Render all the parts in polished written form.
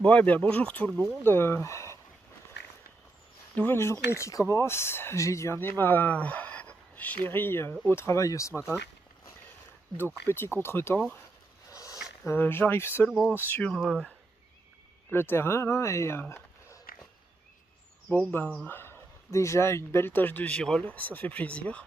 Bon, eh bien, bonjour tout le monde. Nouvelle journée qui commence. J'ai dû amener ma chérie au travail ce matin. Donc, petit contretemps. J'arrive seulement sur le terrain là et bon, ben, déjà une belle tache de girolles, ça fait plaisir.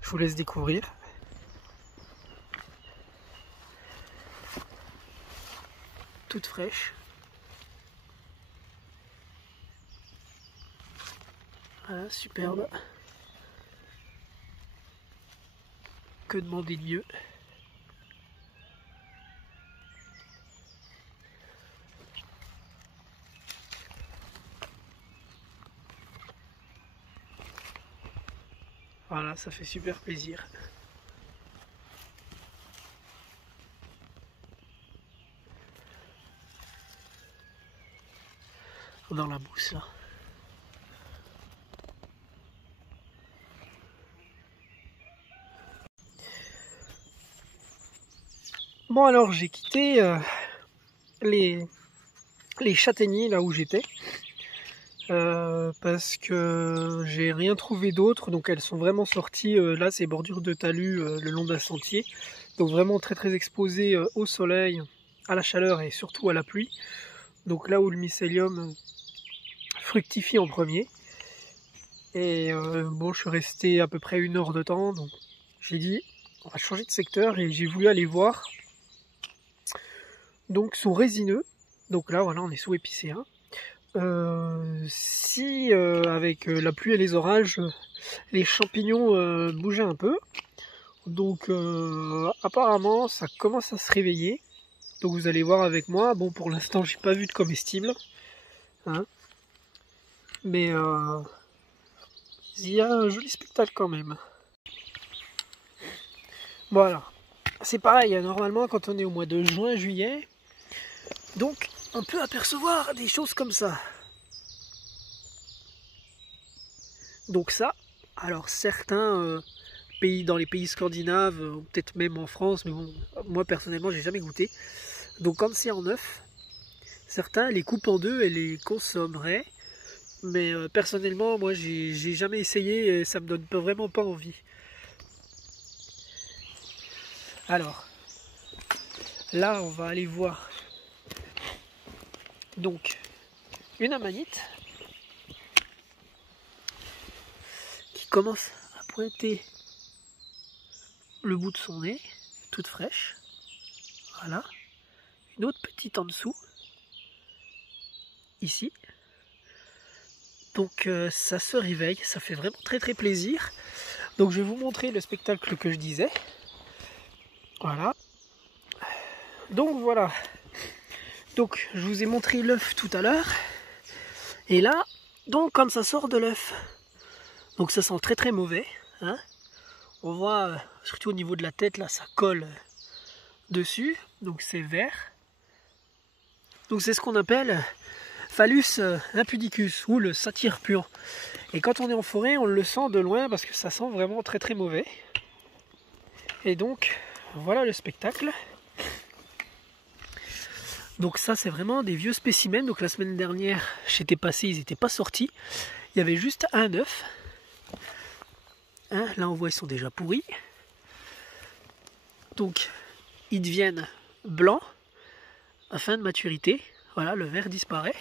Je vous laisse découvrir. Toute fraîche. Voilà, superbe. Que demander de mieux? Voilà, ça fait super plaisir. Dans la mousse là. Bon, alors j'ai quitté les châtaigniers là où j'étais parce que j'ai rien trouvé d'autre, donc elles sont vraiment sorties là, ces bordures de talus le long d'un sentier, donc vraiment très exposées au soleil, à la chaleur et surtout à la pluie, donc là où le mycélium fructifie en premier. Et bon, je suis resté à peu près 1 heure de temps, donc j'ai dit on va changer de secteur et j'ai voulu aller voir. Donc sous résineux, donc là voilà, on est sous épicéa. Si avec la pluie et les orages, les champignons bougeaient un peu, donc apparemment ça commence à se réveiller. Donc vous allez voir avec moi. Bon, pour l'instant j'ai pas vu de comestible, hein, mais il y a un joli spectacle quand même. Voilà, c'est pareil normalement quand on est au mois de juin, juillet, donc on peut apercevoir des choses comme ça. Donc ça, alors certains dans les pays scandinaves, peut-être même en France, mais bon, moi personnellement j'ai jamais goûté. Donc quand c'est en œuf, certains les coupent en deux et les consommeraient, mais personnellement moi j'ai jamais essayé et ça me donne vraiment pas envie. Alors là on va aller voir donc une amanite qui commence à pointer le bout de son nez, toute fraîche. Voilà, une autre petite en dessous, ici. Donc ça se réveille, ça fait vraiment très plaisir. Donc je vais vous montrer le spectacle que je disais. Voilà. Donc voilà. Donc je vous ai montré l'œuf tout à l'heure. Et là, donc quand ça sort de l'œuf, donc ça sent très mauvais, hein. On voit surtout au niveau de la tête là, ça colle dessus, donc c'est vert. Donc c'est ce qu'on appelle Phallus impudicus ou le satyre puant. Et quand on est en forêt, on le sent de loin parce que ça sent vraiment très mauvais. Et donc voilà le spectacle. Donc ça c'est vraiment des vieux spécimens. Donc la semaine dernière j'étais passé, ils n'étaient pas sortis. Il y avait juste un œuf. Hein, là on voit ils sont déjà pourris. Donc ils deviennent blancs à fin de maturité. Voilà, le vert disparaît.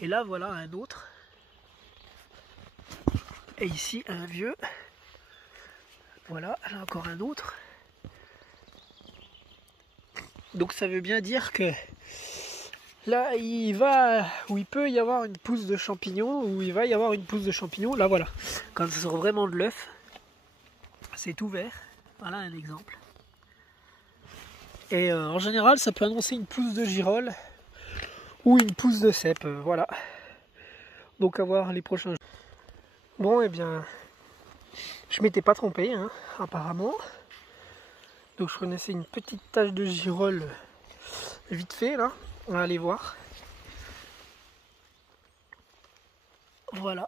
Et là voilà un autre. Et ici un vieux. Voilà, là encore un autre. Donc ça veut bien dire que là il peut y avoir une pousse de champignons, ou il va y avoir une pousse de champignons. Là voilà, quand ça sort vraiment de l'œuf, c'est tout vert. Voilà un exemple. Et en général ça peut annoncer une pousse de girolles ou une pousse de cèpe. Voilà. Donc à voir les prochains jours. Bon, et bien je m'étais pas trompé, hein, apparemment. Donc je connaissais une petite tache de girolles vite fait là. On va aller voir. Voilà.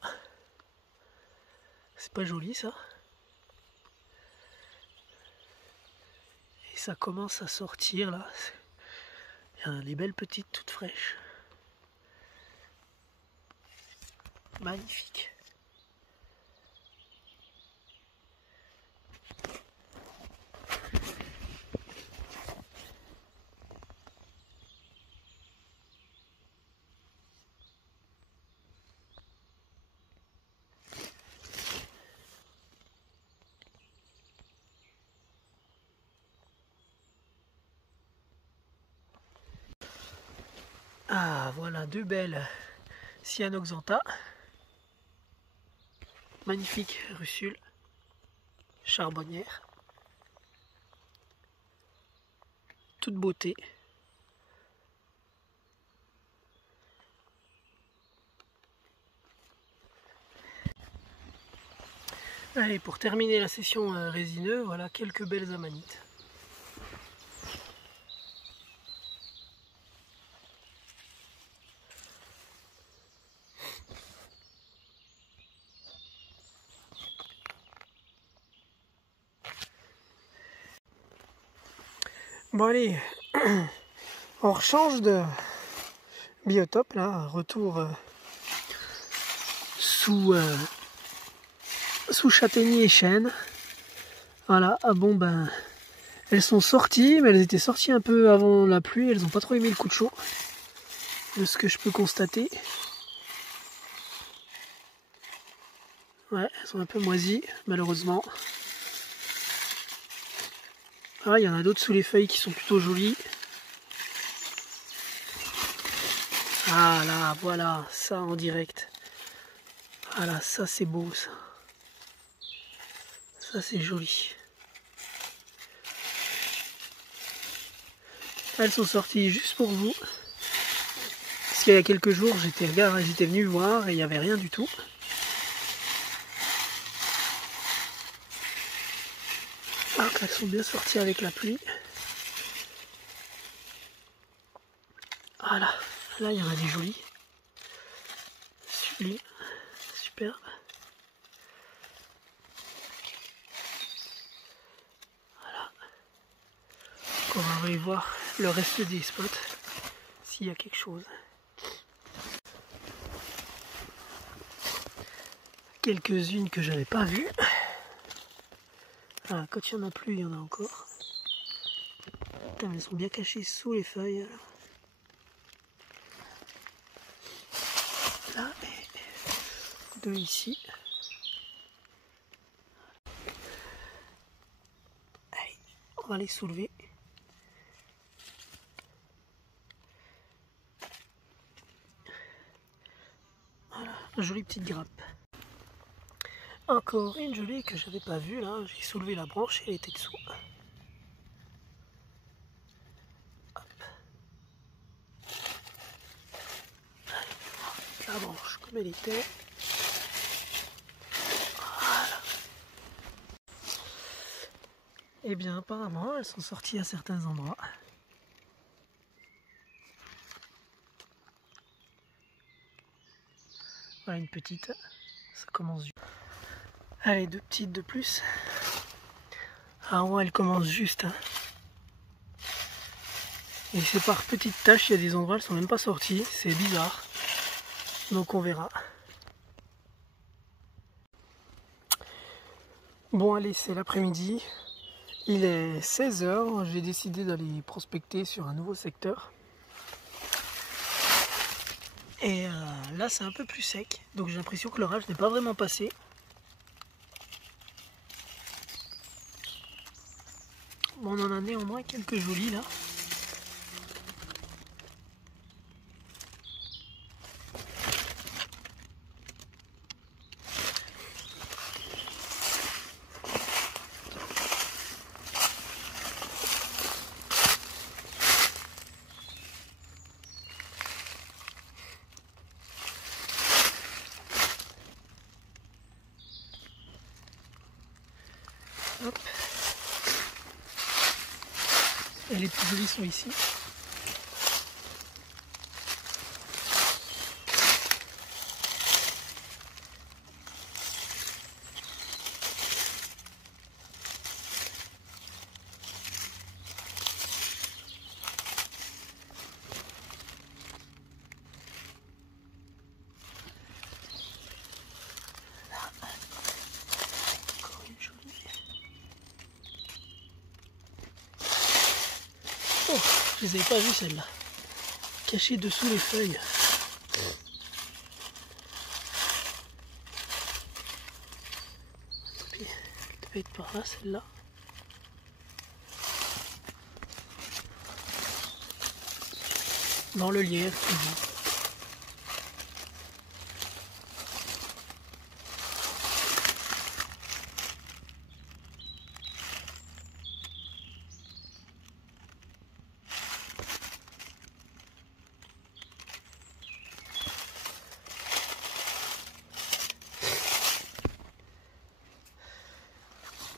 C'est pas joli ça. Et ça commence à sortir là. Il y a des belles petites toutes fraîches. Magnifique. Ah, voilà deux belles Cyanoxantha. Magnifique russule charbonnière. Toute beauté. Allez, pour terminer la session résineux, voilà quelques belles amanites. Bon allez, on rechange de biotope là, retour sous châtaignier et chêne. Voilà, ah bon ben, elles sont sorties, mais elles étaient sorties un peu avant la pluie, elles n'ont pas trop aimé le coup de chaud, de ce que je peux constater. Ouais, elles sont un peu moisies, malheureusement. Ah, il y en a d'autres sous les feuilles qui sont plutôt jolies. Ah là, voilà, ça en direct. Voilà, ça c'est beau ça. Ça c'est joli. Elles sont sorties juste pour vous. Parce qu'il y a quelques jours, j'étais venu voir et il n'y avait rien du tout. Ah, elles sont bien sorties avec la pluie. Voilà, là il y en a des jolies. Sublime, superbe. Voilà. Donc on va aller voir le reste des spots, s'il y a quelque chose. Quelques-unes que j'avais pas vues. Ah, quand il n'y en a plus, il y en a encore. Putain, elles sont bien cachées sous les feuilles. Là, et deux ici. Allez, on va les soulever. Voilà, une jolie petite grappe. Encore une jolie que j'avais pas vue là. J'ai soulevé la branche et elle était dessous. La branche comme elle était. Voilà. Et bien apparemment elles sont sorties à certains endroits. Voilà une petite. Ça commence. Allez, deux petites de plus. Ah ouais, elle commence juste. Hein. Et c'est par petites taches, il y a des endroits elles sont même pas sorties. C'est bizarre. Donc on verra. Bon allez, c'est l'après-midi, il est 16 h, j'ai décidé d'aller prospecter sur un nouveau secteur. Et là c'est un peu plus sec, donc j'ai l'impression que l'orage n'est pas vraiment passé. Bon, on en a néanmoins quelques jolis là. Hop. Et les plus jolis sont ici. je les avais pas vues celles-là. Cachées dessous les feuilles. Puis, elle devait être par là celle-là. Dans le lierre toujours.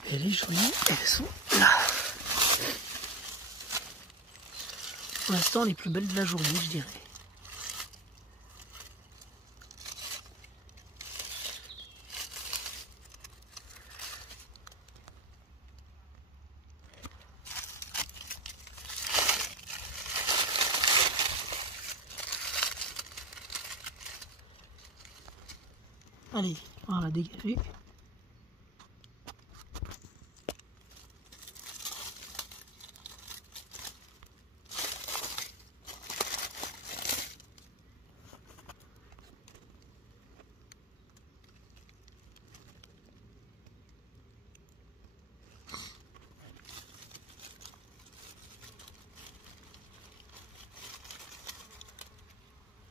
Et les jolies, elles sont là. Pour l'instant, les plus belles de la journée, je dirais. Allez, on va dégager.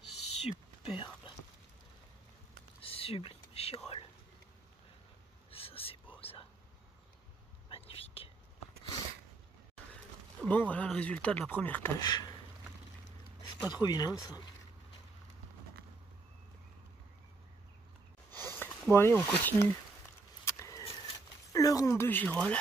Superbe. Sublime girole. Ça c'est beau ça. Magnifique. Bon voilà le résultat de la première tâche. C'est pas trop vilain ça. Bon allez on continue. Le rond de girole.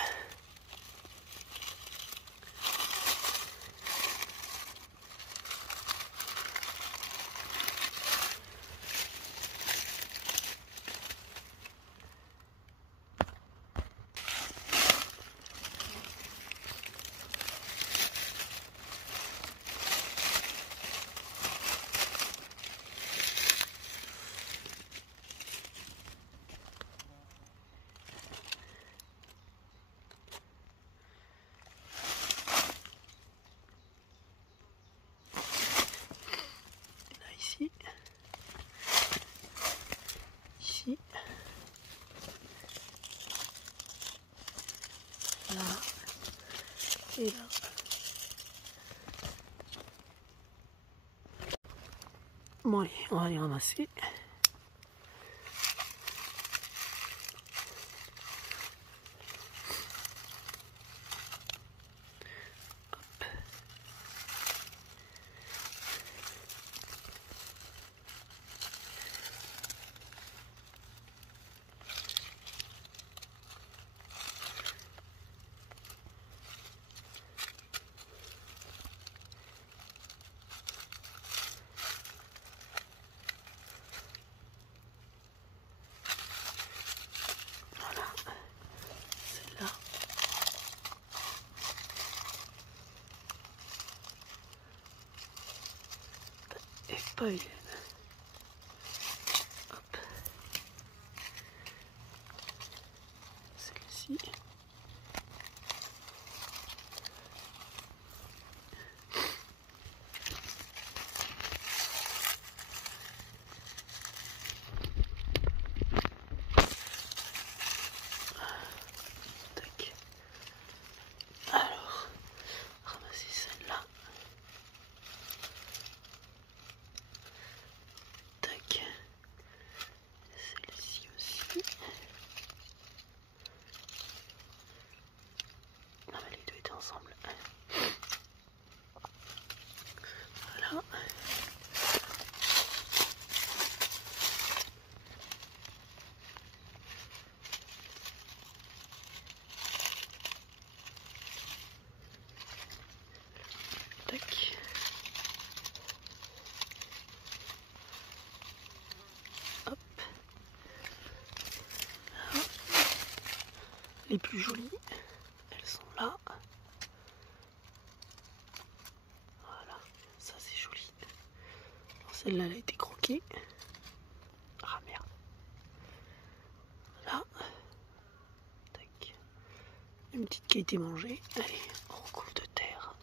Ici, là et là. Bon allez, on va les ramasser. Pas vilaine. Hop. Celle-ci. Tac. Alors, ramasser celle-là. Tac. Celle-ci aussi. Non mais les deux étaient ensemble. Voilà. Tac. Hop. Là. Les plus jolies, elles sont là. Voilà, ça c'est joli. Celle-là, elle a été croquée. Ah merde. Là. Tac. Une petite qui a été mangée. Allez, on recouvre de terre.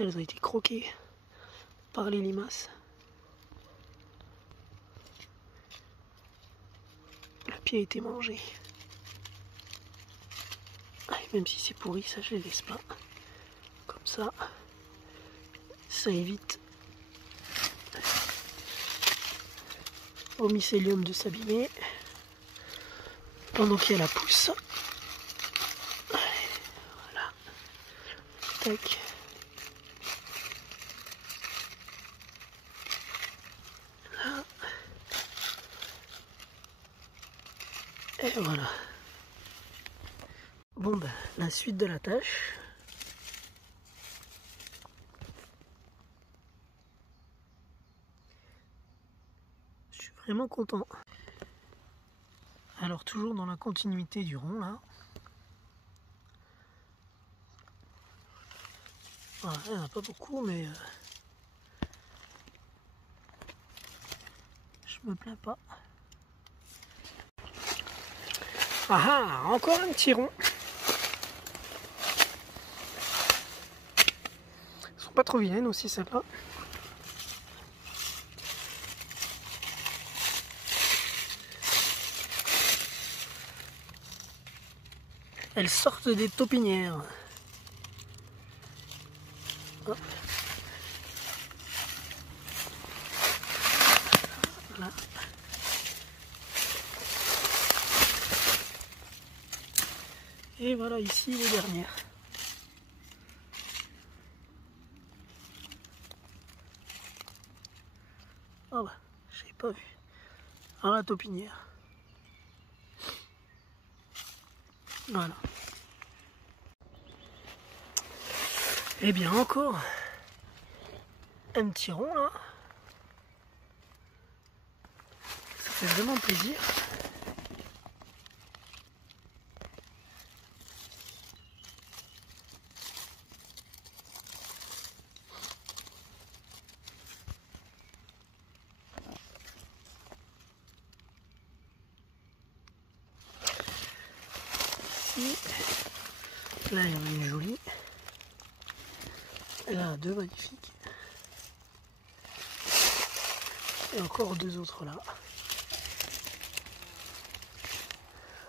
Elles ont été croquées par les limaces. Le pied a été mangé. Et même si c'est pourri, ça je les laisse pas. Comme ça évite au mycélium de s'abîmer pendant qu'il y a la pousse. Voilà. Tac. Là. Et voilà. Bon ben, la suite de la tâche. Je suis vraiment content. Alors toujours dans la continuité du rond là. Voilà, il n'y en a pas beaucoup mais je me plains pas. Ah ah, encore un petit rond. Elles sont pas trop vilaines aussi celles-là. Elles sortent des taupinières. Hop. Voilà. Et voilà ici les dernières. Oh bah, je n'ai pas vu. Ah, la taupinière. Voilà. Et bien encore un petit rond là. Ça fait vraiment plaisir. Ici, là il y en a une jolie. Et là deux magnifiques. Et encore deux autres là.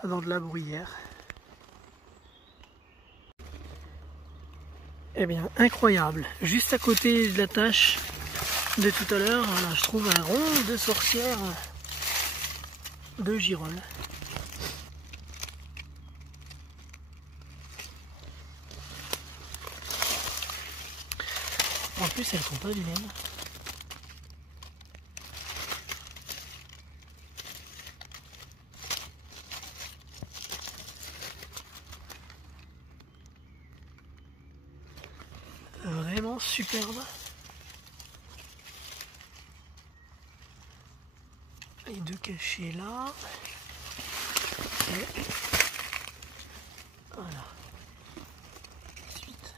Dans de la bruyère. Eh bien, incroyable. Juste à côté de la tâche de tout à l'heure, voilà, je trouve un rond de sorcière de girolles. En plus, elles sont pas vilaines. Vraiment superbe. Les deux cachés là. Et voilà. Ensuite.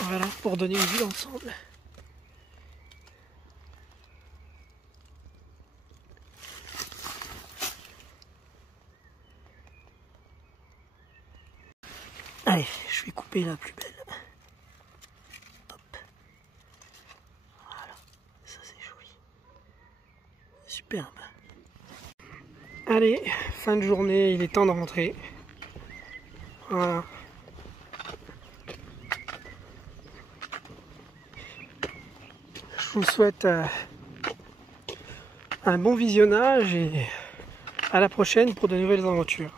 Voilà, pour donner une vue d'ensemble. Allez, je vais couper la plus belle. Hop. Voilà, ça c'est joli. Superbe. Allez, fin de journée, il est temps de rentrer. Voilà. Je vous souhaite un bon visionnage et à la prochaine pour de nouvelles aventures.